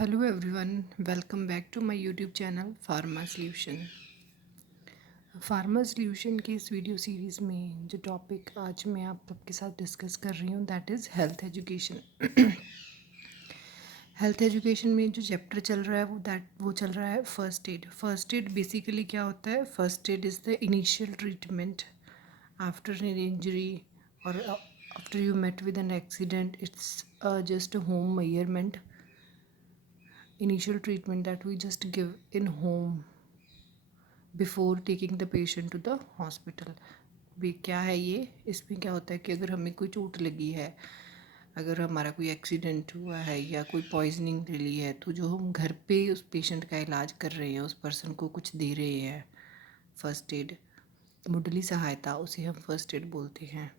Hello everyone, welcome back to my YouTube channel Pharma Solution। Pharma solution की इस video series में जो topic आज मैं आप सबके साथ डिस्कस कर रही हूँ that is health education. Health education में जो चैप्टर चल रहा है वो चल रहा है first aid. First aid basically क्या होता है? First aid is the initial treatment after an injury or after you met with an accident. It's just a home measurement, initial treatment that we just give in home before taking the patient to the hospital. भी क्या है ये? इसमें क्या होता है कि अगर हमें कोई चोट लगी है, अगर हमारा कोई एक्सीडेंट हुआ है या कोई पॉइजनिंग ले ली है, तो जो हम घर पे उस पेशेंट का इलाज कर रहे हैं, उस पर्सन को कुछ दे रहे हैं, फर्स्ट एड, मुढ़ली सहायता, उसे हम फर्स्ट एड बोलते हैं।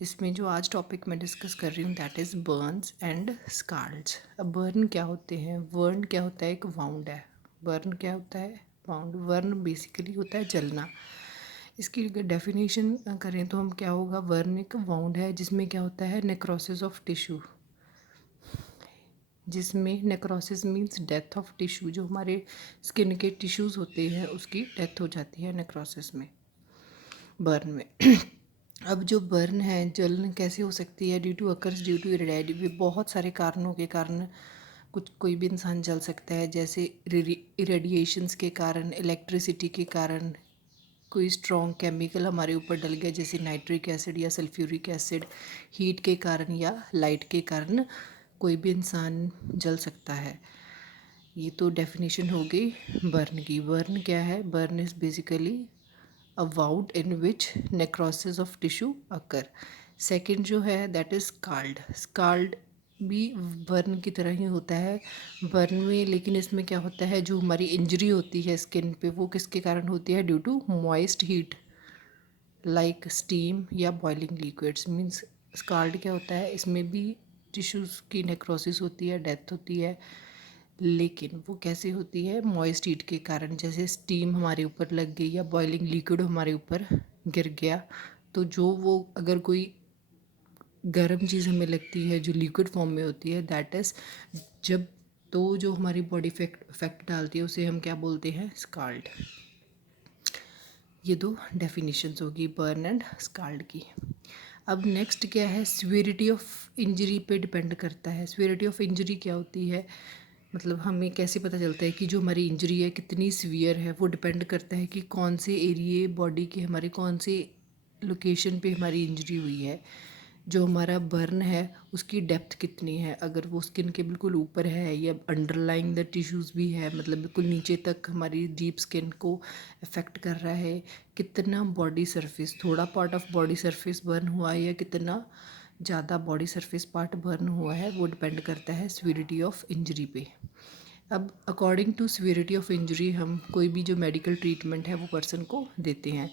इसमें जो आज टॉपिक मैं डिस्कस कर रही हूँ that is burns and scars. अब बर्न क्या होते हैं? बर्न क्या होता है? एक वाउंड है। बर्न क्या होता है? वाउंड। बर्न बेसिकली होता है जलना। इसकी अगर डेफिनेशन करें तो हम क्या होगा? बर्न एक वाउंड है जिसमें क्या होता है? नेक्रोसिस ऑफ टिश्यू, जिसमें necrosis means death of tissue. जो हमारे स्किन के टिश्यूज़ होते हैं उसकी डेथ हो जाती है नेक्रोसिस में, बर्न में। अब जो बर्न है, जलन कैसे हो सकती है? ड्यू टू इरेडी, बहुत सारे कारणों के कारण कुछ कोई भी इंसान जल सकता है, जैसे इरेडिएशंस के कारण, इलेक्ट्रिसिटी के कारण, कोई स्ट्रॉन्ग केमिकल हमारे ऊपर डल गया जैसे नाइट्रिक एसिड या सल्फ्यूरिक एसिड, हीट के कारण या लाइट के कारण कोई भी इंसान जल सकता है। ये तो डेफिनेशन हो गई बर्न की। बर्न क्या है? Burn is basically a wound in which necrosis of tissue occur। Second जो है दैट इज़ स्काल्ड। स्काल्ड भी बर्न की तरह ही होता है बर्न में, लेकिन इसमें क्या होता है? जो हमारी इंजरी होती है स्किन पे वो किसके कारण होती है? Due to moist heat like steam या बॉइलिंग लिक्विड्स। मीन्स स्काल्ड क्या होता है? इसमें भी टिश्यूज़ की नेक्रोसिस होती है, डेथ होती है, लेकिन वो कैसे होती है? मॉइस्ट हीट के कारण, जैसे स्टीम हमारे ऊपर लग गई या बॉइलिंग लिक्विड हमारे ऊपर गिर गया, तो जो वो अगर कोई गर्म चीज़ हमें लगती है जो लिक्विड फॉर्म में होती है दैट इज़, जब तो जो हमारी बॉडी इफेक्ट डालती है उसे हम क्या बोलते हैं? स्काल्ड। ये दो डेफिनेशंस होगी बर्न एंड स्काल्ड की। अब नेक्स्ट क्या है? सीवियरिटी ऑफ इंजरी पे डिपेंड करता है। सीवियरिटी ऑफ इंजरी क्या होती है? मतलब हमें कैसे पता चलता है कि जो हमारी इंजरी है कितनी सीवियर है? वो डिपेंड करता है कि कौन से एरिए बॉडी के, हमारे कौन से लोकेशन पे हमारी इंजरी हुई है। जो हमारा बर्न है उसकी डेप्थ कितनी है, अगर वो स्किन के बिल्कुल ऊपर है या अंडरलाइंग द टिश्यूज़ भी है, मतलब बिल्कुल नीचे तक हमारी डीप स्किन को अफेक्ट कर रहा है, कितना बॉडी सरफेस, थोड़ा part of body surface burn हुआ है या कितना ज़्यादा बॉडी सरफेस पार्ट बर्न हुआ है, वो डिपेंड करता है सीवियरिटी ऑफ इंजरी पे। अब according to severity of injury हम कोई भी जो मेडिकल ट्रीटमेंट है वो पर्सन को देते हैं।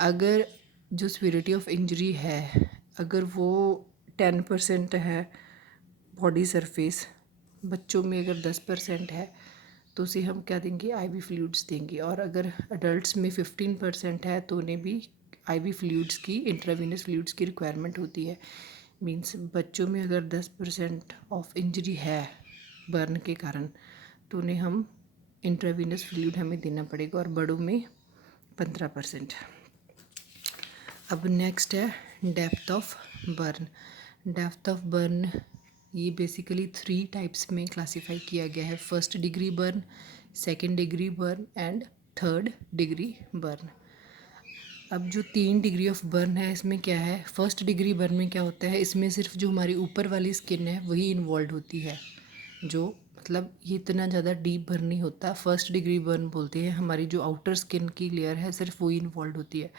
अगर जो सीवियरिटी ऑफ इंजरी है, अगर वो 10% है बॉडी सरफेस, बच्चों में अगर 10% है तो उसे हम क्या देंगे? आईवी फ्लूइड्स देंगे। और अगर अडल्ट्स में 15% है तो उन्हें भी आईवी फ्लूइड्स की, इंट्रावीनस फ्लूइड्स की रिक्वायरमेंट होती है। मीन्स बच्चों में अगर 10% ऑफ इंजरी है बर्न के कारण तो उन्हें हम इंट्रावीनस फ्लूइड हमें देना पड़ेगा, और बड़ों में 15%। अब नेक्स्ट है depth of burn. Depth of burn ये बेसिकली 3 टाइप्स में क्लासीफाई किया गया है: first degree burn, second degree burn and third degree burn. अब जो 3 डिग्री ऑफ बर्न है इसमें क्या है? फर्स्ट डिग्री बर्न में क्या होता है? इसमें सिर्फ जो हमारी ऊपर वाली स्किन है वही इन्वॉल्व होती है, जो मतलब ये इतना ज़्यादा डीप बर्न नहीं होता। फर्स्ट डिग्री बर्न बोलते हैं, हमारी जो आउटर स्किन की लेयर है सिर्फ वही इन्वॉल्व होती है।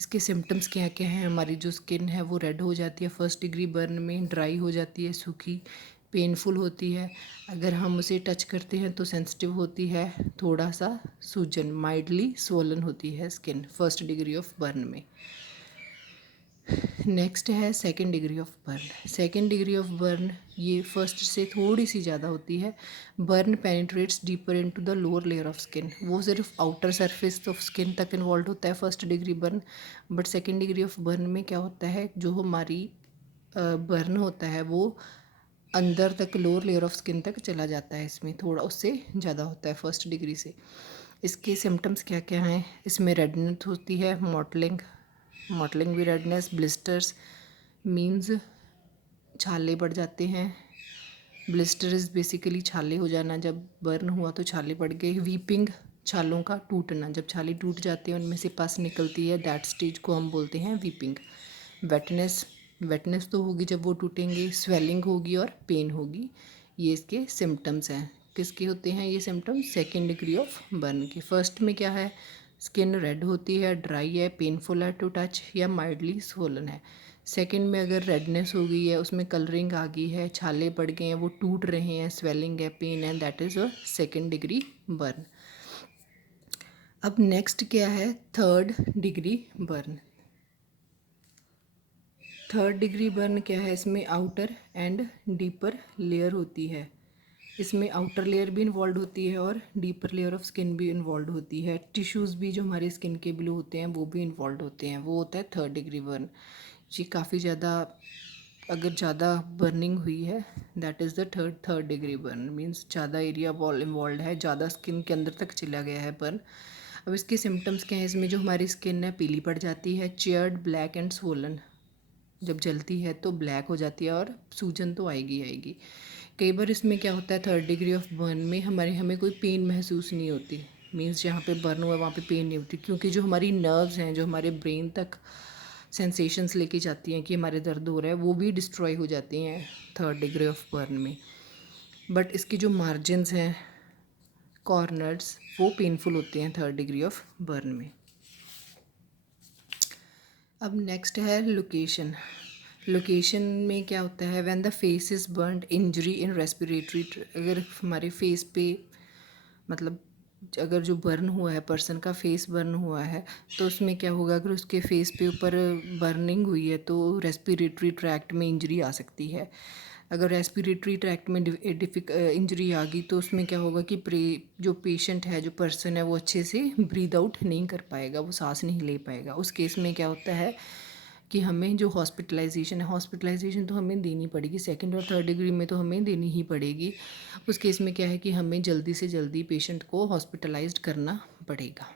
इसके सिम्टम्स क्या क्या हैं? हमारी जो स्किन है वो रेड हो जाती है फर्स्ट डिग्री बर्न में, ड्राई हो जाती है, सूखी, पेनफुल होती है, अगर हम उसे टच करते हैं तो सेंसिटिव होती है, थोड़ा सा सूजन, माइल्डली स्वोलन होती है skin first degree of burn में। नेक्स्ट है second degree of burn. Second degree of burn ये फर्स्ट से थोड़ी सी ज़्यादा होती है। Burn penetrates deeper into the lower layer of skin. वो सिर्फ आउटर सरफेस ऑफ स्किन तक इन्वॉल्व होता है first degree burn. But second degree of burn में क्या होता है? जो हमारी बर्न होता है वो अंदर तक लोअर लेयर ऑफ स्किन तक चला जाता है, इसमें थोड़ा उससे ज़्यादा होता है फर्स्ट डिग्री से। इसके सिम्टम्स क्या क्या हैं? इसमें रेडनेस होती है, मॉटलिंग भी रेडनेस, ब्लिस्टर्स मीन्स छाले पड़ जाते हैं। ब्लिस्टर इज़ बेसिकली छाले हो जाना, जब बर्न हुआ तो छाले पड़ गए। वीपिंग, छालों का टूटना, जब छाले टूट जाते हैं उनमें से पस निकलती है, दैट स्टेज को हम बोलते हैं वीपिंग। वेटनेस तो होगी जब वो टूटेंगे, स्वेलिंग होगी और पेन होगी। ये इसके सिम्टम्स हैं। किसके होते हैं ये symptoms? Second degree of burn के। फर्स्ट में क्या है? स्किन रेड होती है, ड्राई है, पेनफुल है टू टच या माइल्डली स्वोलन है। सेकंड में अगर रेडनेस हो गई है, उसमें कलरिंग आ गई है, छाले पड़ गए हैं, वो टूट रहे हैं, स्वेलिंग है, पेन है, that is a second degree burn. अब नेक्स्ट क्या है? Third degree burn. Third degree burn क्या है? इसमें आउटर एंड डीपर लेयर होती है। इसमें आउटर लेयर भी इन्वॉल्व होती है और डीपर लेयर ऑफ स्किन भी इन्वॉल्व होती है। टिश्यूज़ भी जो हमारे स्किन के ब्लू होते हैं वो भी इन्वॉल्व होते हैं, वो होता है थर्ड डिग्री बर्न। ये काफ़ी ज़्यादा, अगर ज़्यादा बर्निंग हुई है that is the third degree burn, means ज़्यादा एरिया वॉल इन्वॉल्व है, ज़्यादा स्किन के अंदर तक चला गया है बर्न। अब इसके सिम्टम्स क्या हैं? इसमें जो हमारी स्किन है पीली पड़ जाती है, चेयर्ड, ब्लैक एंड स्वोलन, जब जलती है तो ब्लैक हो जाती है और सूजन तो आएगी आएगी। कई बार इसमें क्या होता है थर्ड डिग्री ऑफ बर्न में हमें कोई पेन महसूस नहीं होती, मीन्स जहाँ पे बर्न हुआ है वहाँ पे पेन नहीं होती, क्योंकि जो हमारी नर्व्स हैं जो हमारे ब्रेन तक सेंसेशंस लेके जाती हैं कि हमारे दर्द हो रहा है, वो भी डिस्ट्रॉय हो जाती हैं थर्ड डिग्री ऑफ बर्न में। बट इसकी जो मार्जिनस हैं, कॉर्नर्स, वो पेनफुल होते हैं थर्ड डिग्री ऑफ बर्न में। अब नेक्स्ट है लोकेशन। लोकेशन में क्या होता है? When the face is burned, injury in respiratory, अगर हमारे फेस पे, मतलब अगर जो बर्न हुआ है, पर्सन का फेस बर्न हुआ है, तो उसमें क्या होगा? अगर उसके फेस पे ऊपर बर्निंग हुई है तो रेस्पिरेटरी ट्रैक्ट में इंजरी आ सकती है। अगर रेस्पिरेटरी ट्रैक्ट में इंजरी आ गई तो उसमें क्या होगा कि जो पेशेंट है, जो पर्सन है, वो अच्छे से ब्रीद आउट नहीं कर पाएगा, वो सांस नहीं ले पाएगा। उस केस में क्या होता है कि हमें जो हॉस्पिटलाइजेशन तो हमें देनी पड़ेगी, सेकंड और थर्ड डिग्री में तो हमें देनी ही पड़ेगी। उस केस में क्या है कि हमें जल्दी से जल्दी पेशेंट को हॉस्पिटलाइज्ड करना पड़ेगा।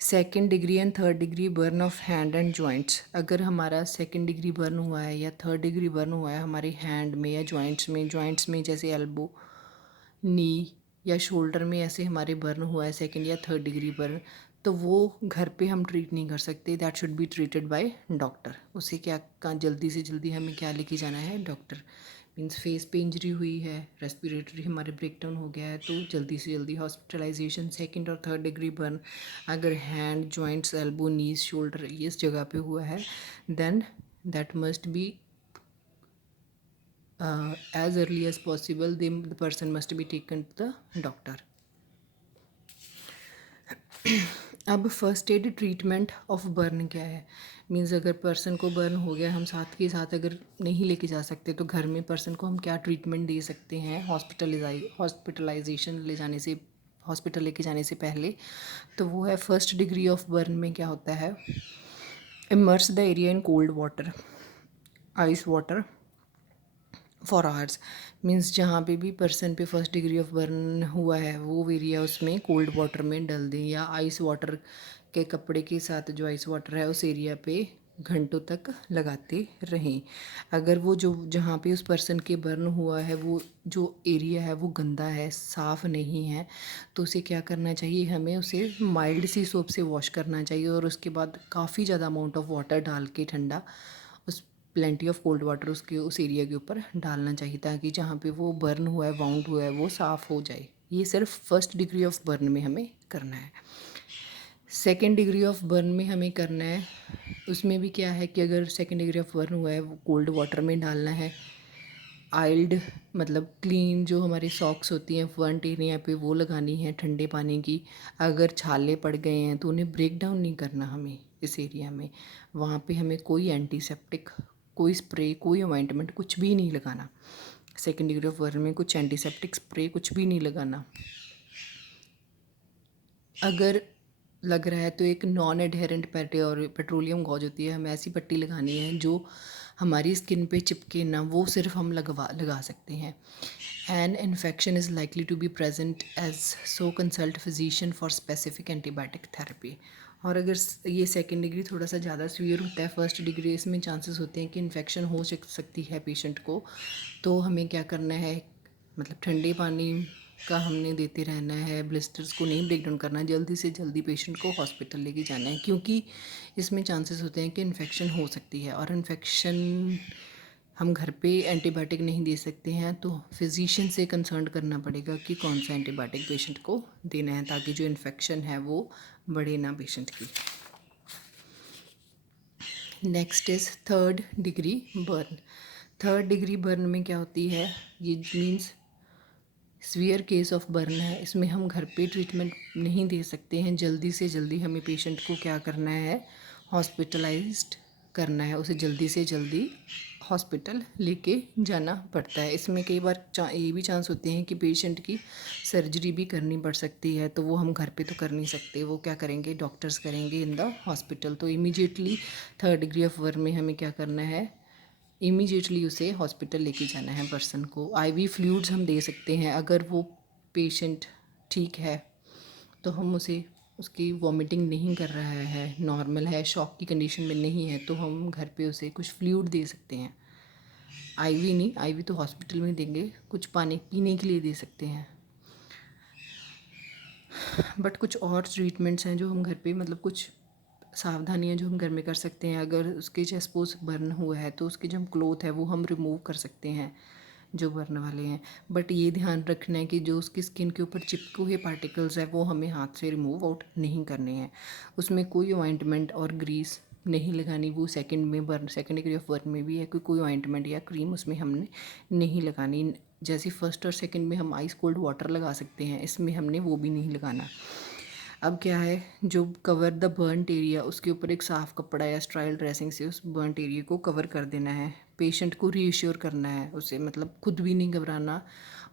Second degree and third degree burn of hand and joints, अगर हमारा सेकेंड डिग्री बर्न हुआ है या थर्ड डिग्री बर्न हुआ है हमारे हैंड में या जॉइंट्स में जैसे एल्बो, नी या शोल्डर में, ऐसे हमारे बर्न हुआ है सेकेंड या थर्ड डिग्री बर्न, तो वो घर पे हम ट्रीट नहीं कर सकते, that should be treated by doctor. उसे क्या जल्दी से जल्दी हमें क्या लेके जाना है? डॉक्टर। मीन्स फेस पे इंजरी हुई है, रेस्पिरेटरी हमारे ब्रेकडाउन हो गया है, तो जल्दी से जल्दी हॉस्पिटलाइजेशन। सेकंड और थर्ड डिग्री बर्न अगर hand, joints, elbow, knees, shoulder इस जगह पे हुआ है, then that must be as early as possible, the person must be taken to the doctor. अब first aid treatment of burn क्या है? मीन्स अगर पर्सन को बर्न हो गया, हम साथ के साथ अगर नहीं लेके जा सकते तो घर में पर्सन को हम क्या ट्रीटमेंट दे सकते हैं हॉस्पिटलाइजेशन ले जाने से, हॉस्पिटल लेके जाने से पहले? तो वो है, फर्स्ट डिग्री ऑफ बर्न में क्या होता है? Immerse the area in cold water, ice water for hours, means जहाँ पे भी पर्सन पे फर्स्ट डिग्री ऑफ बर्न हुआ है वो एरिया उसमें कोल्ड वाटर में डल दें, या आइस वाटर के कपड़े के साथ जो आइस वाटर है उस एरिया पे घंटों तक लगाते रहें। अगर वो जो जहाँ पे उस पर्सन के बर्न हुआ है वो जो एरिया है वो गंदा है, साफ़ नहीं है, तो उसे क्या करना चाहिए? हमें उसे माइल्ड सी सोप से वॉश करना चाहिए और उसके बाद काफ़ी ज़्यादा अमाउंट ऑफ वाटर डाल के ठंडा, उस प्लेंटी ऑफ कोल्ड वाटर उसके उस एरिया के ऊपर डालना चाहिए, ताकि जहाँ पे वो बर्न हुआ है, वाउंड हुआ है, वो साफ़ हो जाए। ये सिर्फ फर्स्ट डिग्री ऑफ बर्न में हमें करना है। सेकेंड डिग्री ऑफ बर्न में हमें करना है, उसमें भी क्या है कि अगर सेकेंड डिग्री ऑफ बर्न हुआ है वो कोल्ड वाटर में डालना है। आइल्ड मतलब क्लीन जो हमारी सॉक्स होती हैं फ्रंट एरिया पे वो लगानी है ठंडे पानी की। अगर छाले पड़ गए हैं तो उन्हें ब्रेक डाउन नहीं करना हमें इस एरिया में, वहाँ पे हमें कोई एंटीसेप्टिक, कोई स्प्रे, कोई ऑइंटमेंट कुछ भी नहीं लगाना। सेकेंड डिग्री ऑफ बर्न में कुछ एंटीसेप्टिक स्प्रे कुछ भी नहीं लगाना। अगर लग रहा है तो एक नॉन एडहेरेंट पेट्रोलियम गॉज होती है, हमें ऐसी पट्टी लगानी है जो हमारी स्किन पे चिपके ना, वो सिर्फ हम लगा सकते हैं। An infection is likely to be present as so consult physician for specific antibiotic therapy. और अगर ये सेकेंड डिग्री थोड़ा सा ज़्यादा सीवियर होता है, फर्स्ट डिग्री इसमें चांसेस होते हैं कि इन्फेक्शन हो सकती है पेशेंट को, तो हमें क्या करना है, मतलब ठंडे पानी का हमने देते रहना है, ब्लिस्टर्स को नहीं ब्रेक डाउन करना है, जल्दी से जल्दी पेशेंट को हॉस्पिटल लेके जाना है, क्योंकि इसमें चांसेस होते हैं कि इन्फेक्शन हो सकती है। और इन्फेक्शन हम घर पे एंटीबायोटिक नहीं दे सकते हैं, तो फिजिशियन से कंसर्न करना पड़ेगा कि कौन सा एंटीबायोटिक पेशेंट को देना है, ताकि जो इन्फेक्शन है वो बढ़े ना पेशेंट की। Next is third degree burn. Third degree burn में क्या होती है, ये means severe case of burn है। इसमें हम घर पे ट्रीटमेंट नहीं दे सकते हैं, जल्दी से जल्दी हमें पेशेंट को क्या करना है, हॉस्पिटलाइज्ड करना है, उसे जल्दी से जल्दी हॉस्पिटल लेके जाना पड़ता है। इसमें कई बार ये भी चांस होते हैं कि पेशेंट की सर्जरी भी करनी पड़ सकती है, तो वो हम घर पे तो कर नहीं सकते, वो क्या करेंगे, डॉक्टर्स करेंगे इन द हॉस्पिटल। तो immediately third degree of burn में हमें क्या करना है, इमीडिएटली उसे हॉस्पिटल लेके जाना है पर्सन को। आईवी फ्लूइड्स हम दे सकते हैं, अगर वो पेशेंट ठीक है तो हम उसे, उसकी वॉमिटिंग नहीं कर रहा है, नॉर्मल है, शॉक की कंडीशन में नहीं है, तो हम घर पे उसे कुछ फ्लूइड दे सकते हैं। आईवी नहीं, आईवी तो हॉस्पिटल में देंगे, कुछ पानी पीने के लिए दे सकते हैं। बट कुछ और ट्रीटमेंट्स हैं जो हम घर पे, मतलब कुछ सावधानियां जो हम घर में कर सकते हैं। अगर उसके सपोज बर्न हुआ है तो उसके जो हम क्लोथ है वो हम रिमूव कर सकते हैं जो बर्न वाले हैं। बट ये ध्यान रखना है कि जो उसकी स्किन के ऊपर चिपके हुए पार्टिकल्स है वो हमें हाथ से रिमूव आउट नहीं करने हैं। उसमें कोई ऑइंटमेंट और ग्रीस नहीं लगानी, वो सेकंड में burn, second degree of burn में भी है कि कोई ऑइंटमेंट या क्रीम उसमें हमने नहीं लगानी। जैसे फर्स्ट और सेकंड में हम आइस कोल्ड वाटर लगा सकते हैं, इसमें हमने वो भी नहीं लगाना। अब क्या है, जो कवर द बर्नट एरिया, उसके ऊपर एक साफ़ कपड़ा या स्ट्राइल ड्रेसिंग से उस बर्नट एरिया को कवर कर देना है। पेशेंट को रीअश्योर करना है उसे, मतलब खुद भी नहीं घबराना,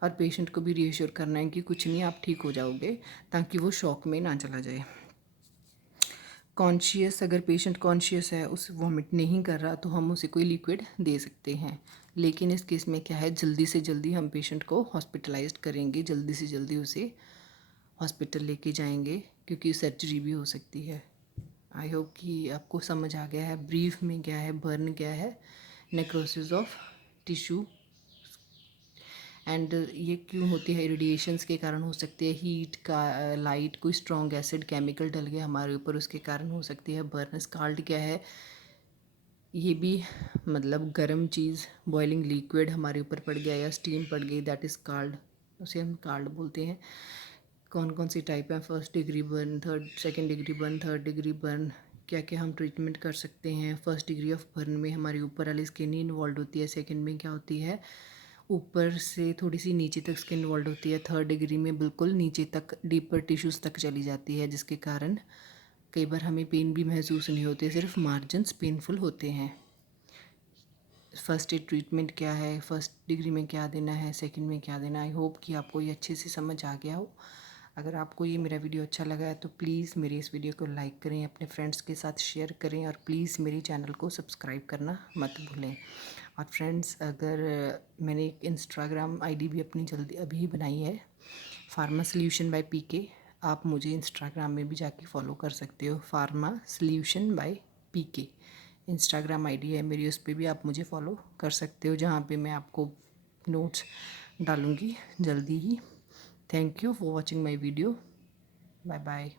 और पेशेंट को भी रीअश्योर करना है कि कुछ नहीं, आप ठीक हो जाओगे, ताकि वो शॉक में ना चला जाए। कॉन्शियस, अगर पेशेंट कॉन्शियस है, उस वॉमिट नहीं कर रहा, तो हम उसे कोई लिक्विड दे सकते हैं। लेकिन इस केस में क्या है, जल्दी से जल्दी हम पेशेंट को हॉस्पिटलाइज्ड करेंगे, जल्दी से जल्दी उसे हॉस्पिटल लेके जाएंगे, क्योंकि सर्जरी भी हो सकती है। आई होप कि आपको समझ आ गया है ब्रीफ में क्या है, बर्न क्या है, नेक्रोसिस ऑफ टिश्यू, एंड ये क्यों होती है, रेडिएशंस के कारण हो सकती है, हीट का, लाइट, कोई स्ट्रॉन्ग एसिड केमिकल डल गया हमारे ऊपर, उसके कारण हो सकती है बर्न। स्काल्ड क्या है, ये भी मतलब गर्म चीज़, बॉइलिंग लिक्विड हमारे ऊपर पड़ गया या स्टीम पड़ गई, दैट इज़ स्काल्ड, उसे हम स्काल्ड बोलते हैं। कौन कौन सी टाइप है, first degree burn, second degree burn, third degree burn, क्या क्या हम ट्रीटमेंट कर सकते हैं। फर्स्ट डिग्री ऑफ बर्न में हमारी ऊपर वाली स्किन ही इन्वॉल्व होती है, सेकंड में क्या होती है, ऊपर से थोड़ी सी नीचे तक स्किन इन्वॉल्व होती है, थर्ड डिग्री में बिल्कुल नीचे तक, डीपर टिश्यूज़ तक चली जाती है, जिसके कारण कई बार हमें पेन भी महसूस नहीं होते, सिर्फ मार्जिन्स पेनफुल होते हैं। फर्स्ट एड ट्रीटमेंट क्या है, फर्स्ट डिग्री में क्या देना है, सेकंड में क्या देना है। आई होप कि आपको ये अच्छे से समझ आ गया हो। अगर आपको ये मेरा वीडियो अच्छा लगा है तो प्लीज़ मेरे इस वीडियो को लाइक करें, अपने फ्रेंड्स के साथ शेयर करें, और प्लीज़ मेरे चैनल को सब्सक्राइब करना मत भूलें। और फ्रेंड्स, अगर मैंने एक इंस्टाग्राम आईडी भी अपनी जल्दी अभी बनाई है, फार्मा सोल्यूशन बाय पीके, आप मुझे इंस्टाग्राम में भी जाके फॉलो कर सकते हो, pharma solution by PK Instagram ID है मेरी, उस पर भी आप मुझे फॉलो कर सकते हो, जहाँ पे मैं आपको नोट्स डालूँगी जल्दी ही। Thank you for watching my video, bye bye.